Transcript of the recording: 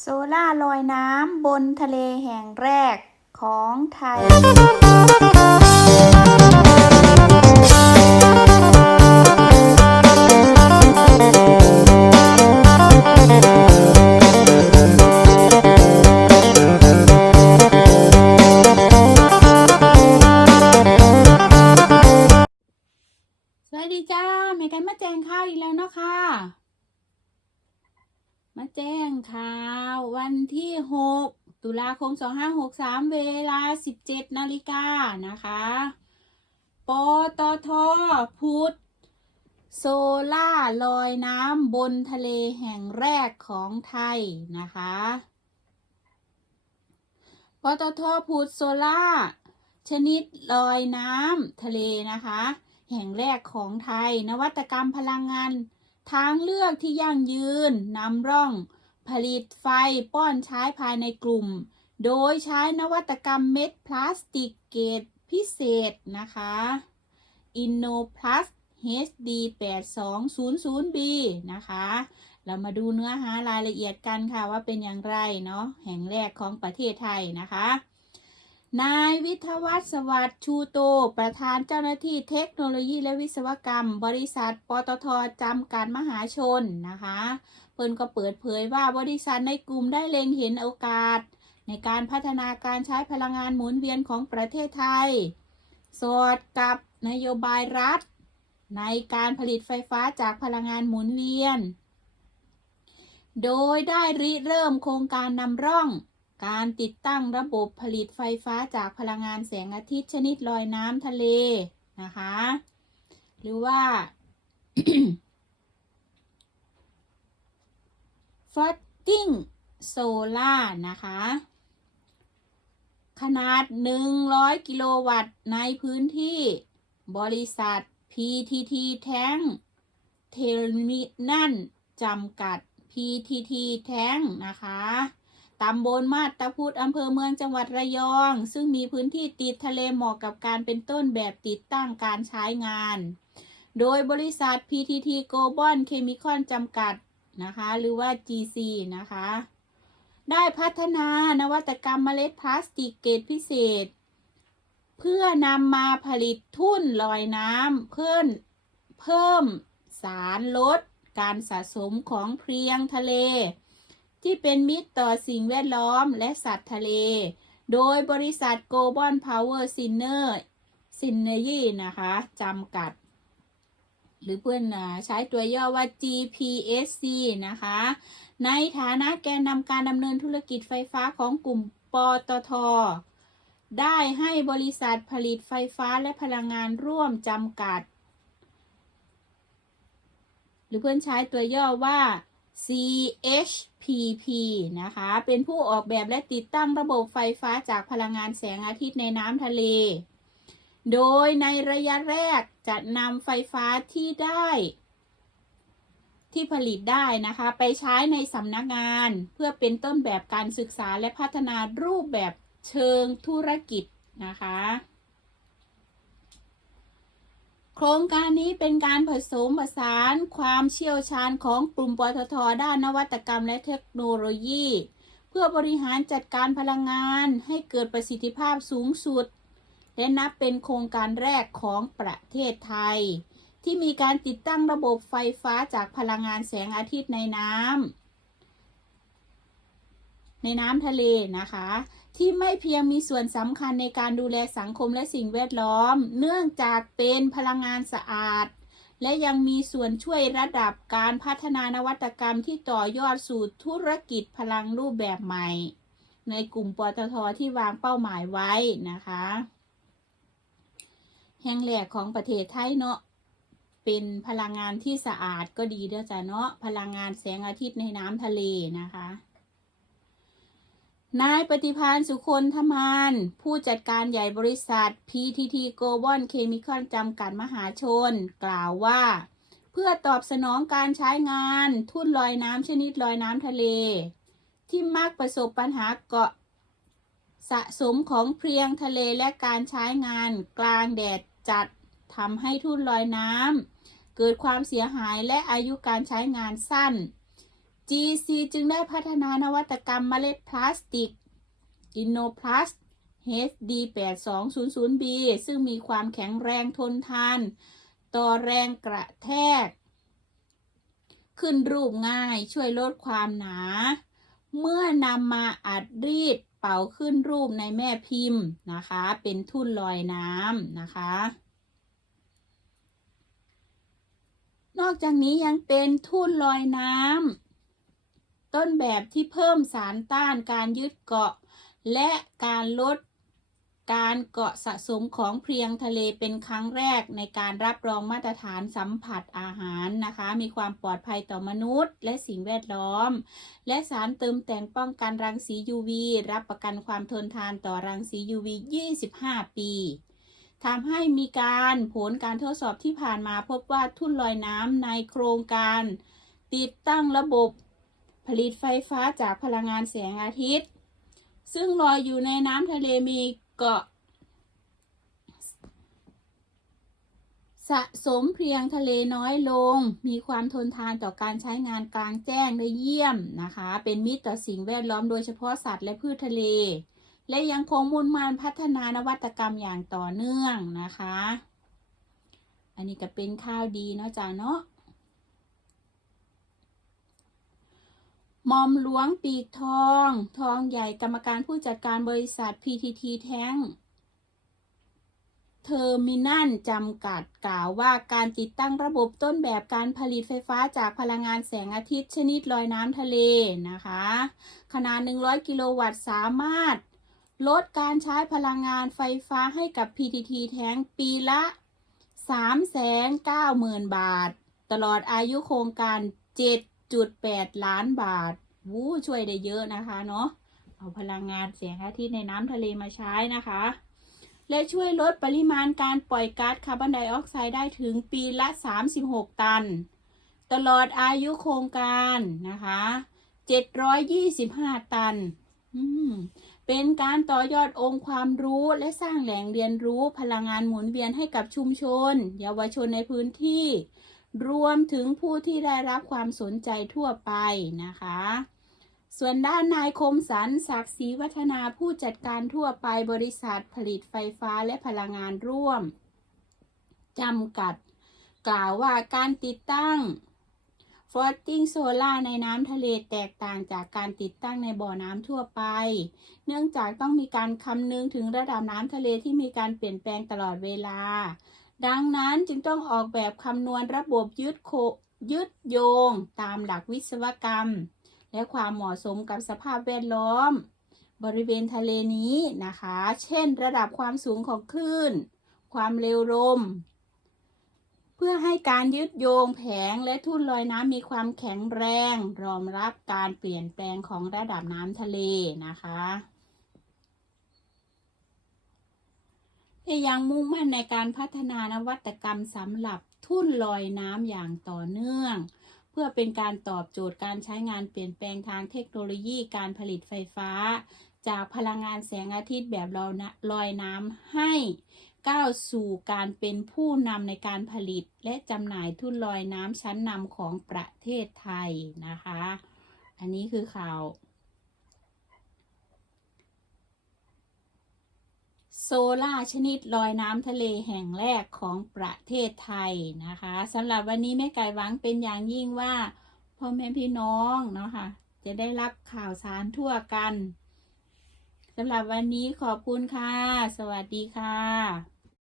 โซล่าลอยน้ำบนทะเลแห่งแรกของไทย วันที่ 6 ตุลาคม 2563 เวลา 17 นาฬิกานะคะ ปตทพุทธโซล่าลอยน้ำบนทะเลแห่งแรกของไทยนะคะ ปตทพุทธโซล่าชนิดลอยน้ำทะเลนะคะ แห่งแรกของไทย นวัตกรรมพลังงาน ทางเลือกที่ยั่งยืนนำร่อง ผลิตไฟป้อนใช้ภายในกลุ่ม โดยใช้นวัตกรรมเม็ดพลาสติกเกรดพิเศษนะคะ InnoPlus HD 8200B นะคะ เรามาดูเนื้อหารายละเอียดกันค่ะว่าเป็นอย่างไรเนาะแห่งแรกของประเทศไทยนะคะ นายวิทวัฒน์สวัสดิ์ชูโต ประธานเจ้าหน้าที่เทคโนโลยีและวิศวกรรม บริษัท ปตทจำกัดมหาชนนะคะเพิ่นก็เปิดเผยว่าบริษัทในกลุ่มได้เล็งเห็นโอกาส ในการพัฒนาการใช้พลังงานหมุนเวียนของประเทศไทย สอดกับนโยบายรัฐ ในการผลิตไฟฟ้าจากพลังงานหมุนเวียน โดยได้ริเริ่มโครงการนำร่อง การติดตั้งระบบผลิตไฟฟ้าจากพลังงานแสงอาทิตย์ชนิดลอยน้ำทะเลนะคะ หรือว่า floating solar นะคะ ขนาด 100 กิโลวัตต์ในพื้นที่บริษัท PTT Tank Terminal จำกัด PTT Tank นะคะ ตำบลมาตาพุธอำเภอเมืองจังหวัดระยอง ซึ่งมีพื้นที่ติดทะเลเหมาะกับการเป็นต้นแบบติดตั้งการใช้งาน โดยบริษัท PTT Global Chemical จำกัดนะคะ หรือว่า GC นะคะ ได้พัฒนานวัตกรรมเมล็ดพลาสติกเกรดพิเศษ เพื่อนำมาผลิตทุ่นลอยน้ำเพิ่มเพิ่มสารลด การสะสมของเพลียงทะเล ที่เป็นมิตรต่อสิ่งแวดล้อมและสัตว์ทะเล โดยบริษัท Global Power s i n e r Synergy นะคะจำกัด หรือเพื่อนนะใช้ตัวย่อว่า GPSC นะคะ ในฐานะแกนนำการดำเนินธุรกิจไฟฟ้าของกลุ่มปตทได้ให้บริษัทผลิตไฟฟ้าและพลังงานร่วมจำกัด หรือเพื่อนใช้ตัวย่อว่า CHPP นะคะ เป็นผู้ออกแบบและติดตั้งระบบไฟฟ้าจากพลังงานแสงอาทิตย์ในน้ำทะเล โดยในระยะแรกจะนำไฟฟ้าที่ได้ ที่ผลิตได้นะคะ ไปใช้ในสำนักงานเพื่อเป็นต้นแบบการศึกษาและพัฒนารูปแบบเชิงธุรกิจนะคะ โครงการนี้เป็นการผสมผสานความเชี่ยวชาญของกลุ่มปตทด้านนวัตกรรมและเทคโนโลยี เพื่อบริหารจัดการพลังงานให้เกิดประสิทธิภาพสูงสุด และนับเป็นโครงการแรกของประเทศไทย ที่มีการติดตั้งระบบไฟฟ้าจากพลังงานแสงอาทิตย์ในน้ำ ในน้ำทะเลนะคะ ที่ไม่เพียงมีส่วนสำคัญในการดูแลสังคมและสิ่งแวดล้อม เนื่องจากเป็นพลังงานสะอาด และยังมีส่วนช่วยระดับการพัฒนานวัตกรรมที่ต่อยอดสู่ธุรกิจพลังรูปแบบใหม่ ในกลุ่มปตทที่วางเป้าหมายไว้นะคะ แห่งแรกของประเทศไทยเนาะเป็นพลังงานที่สะอาดก็ดีด้อจ้ะเนาะพลังงานแสงอาทิตย์ในน้ำทะเลนะคะ นายปฏิพานสุคนธมาน ผู้จัดการใหญ่บริษัท PTT Global Chemical จำกัดมหาชน กล่าวว่า เพื่อตอบสนองการใช้งานทุ่นลอยน้ำชนิดลอยน้ำทะเล ที่มักประสบปัญหาเกาะสะสมของเพลียงทะเลและการใช้งานกลางแดดจัดทำให้ทุ่นลอยน้ำเกิดความเสียหายและอายุการใช้งานสั้น GC จึงได้พัฒนานวัตกรรมเมล็ดพลาสติก Innoplast HD 8 2 0 0 B ซึ่งมีความแข็งแรงทนทาน ต่อแรงกระแทก ขึ้นรูปง่ายช่วยลดความหนา เมื่อนำมาอัดรีดเป่าขึ้นรูปในแม่พิมพ์นะคะ เป็นทุ่นลอยน้ำนะคะ นอกจากนี้ยังเป็นทุ่นลอยน้ำ ต้นแบบที่เพิ่มสารต้านการยึดเกาะ และการลดการเกาะสะสมของเพลียงทะเลเป็นครั้งแรกในการรับรองมาตรฐานสัมผัสอาหารนะคะ มีความปลอดภัยต่อมนุษย์ และสิ่งแวดล้อม และสารเติมแต่งป้องกันรังสี UV รับประกันความทนทานต่อรังสี UV 25 ปีทำให้มีการผลการทดสอบที่ผ่านมาพบว่าทุ่นลอยน้ำในโครงการ ติดตั้งระบบ ผลิตไฟฟ้าจากพลังงานแสงอาทิตย์ ซึ่งลอยอยู่ในน้ำทะเลมีเกาะ สะสมเพียงทะเลน้อยลง มีความทนทานต่อการใช้งานกลางแจ้งได้เยี่ยมนะคะ เป็นมิตรต่อสิ่งแวดล้อมโดยเฉพาะสัตว์และพืชทะเล และยังคงมุ่งมั่นพัฒนานวัตกรรมอย่างต่อเนื่องนะคะ อันนี้ก็เป็นข้าวดีเนาะจ้าเนาะ มอมหลวงปีกทอง ทองใหญ่กรรมการผู้จัดการบริษัท PTT แท้งเทอร์มินัลจำกัดกล่าวว่าการติดตั้งระบบต้นแบบการผลิตไฟฟ้าจากพลังงานแสงอาทิตย์ชนิดลอยน้ำทะเลนะคะ ขนาด 100 กิโลวัตต์สามารถลดการใช้พลังงานไฟฟ้าให้กับ PTT แท้งปีละ 390,000 บาท ตลอดอายุโครงการ 7.8ล้านบาทวู้ช่วยได้เยอะนะคะเนาะเอาพลังงานแสงอาทิตย์ในน้ำทะเลมาใช้นะคะ และช่วยลดปริมาณการปล่อยก๊าซคาร์บอนไดออกไซด์ได้ถึงปีละ 36 ตัน ตลอดอายุโครงการนะคะ 725 ตัน เป็นการต่อยอดองค์ความรู้และสร้างแหล่งเรียนรู้พลังงานหมุนเวียนให้กับชุมชน เยาวชนในพื้นที่ รวมถึงผู้ที่ได้รับความสนใจทั่วไปนะคะ ส่วนด้านนายคมสันศักดิ์ศรีวัฒนาผู้จัดการทั่วไปบริษัทผลิตไฟฟ้าและพลังงานร่วมจำกัด กล่าวว่าการติดตั้งฟอร์ติ้งโซล่าในน้ำทะเลแตกต่างจากการติดตั้งในบ่อน้ำทั่วไป เนื่องจากต้องมีการคำนึงถึงระดับน้ำทะเลที่มีการเปลี่ยนแปลงตลอดเวลา ดังนั้นจึงต้องออกแบบคำนวณระบบยึดโคยึดโยงตามหลักวิศวกรรม และความเหมาะสมกับสภาพแวดล้อม บริเวณทะเลนี้นะคะ เช่น ระดับความสูงของคลื่น ความเร็วลม เพื่อให้การยึดโยงแผงและทุ่นลอยน้ำมีความแข็งแรง รองรับการเปลี่ยนแปลงของระดับน้ำทะเลนะคะ พยายามมุ่งมั่นในการพัฒนานวัตกรรมสำหรับทุ่นลอยน้ำอย่างต่อเนื่อง เพื่อเป็นการตอบโจทย์การใช้งานเปลี่ยนแปลงทางเทคโนโลยีการผลิตไฟฟ้า จากพลังงานแสงอาทิตย์แบบลอยน้ำให้ก้าวสู่การเป็นผู้นำในการผลิตและจำหน่ายทุ่นลอยน้ำชั้นนำของประเทศไทยนะคะ อันนี้คือข่าว โซล่าชนิดลอยน้ำทะเลแห่งแรกของประเทศไทยนะคะสำหรับวันนี้แม่ไก่หวังเป็นอย่างยิ่งว่าพ่อแม่พี่น้องเนาะคะ่ะ จะได้รับข่าวสารทั่วกันสำหรับวันนี้ขอบคุณค่ะ สวัสดีค่ะ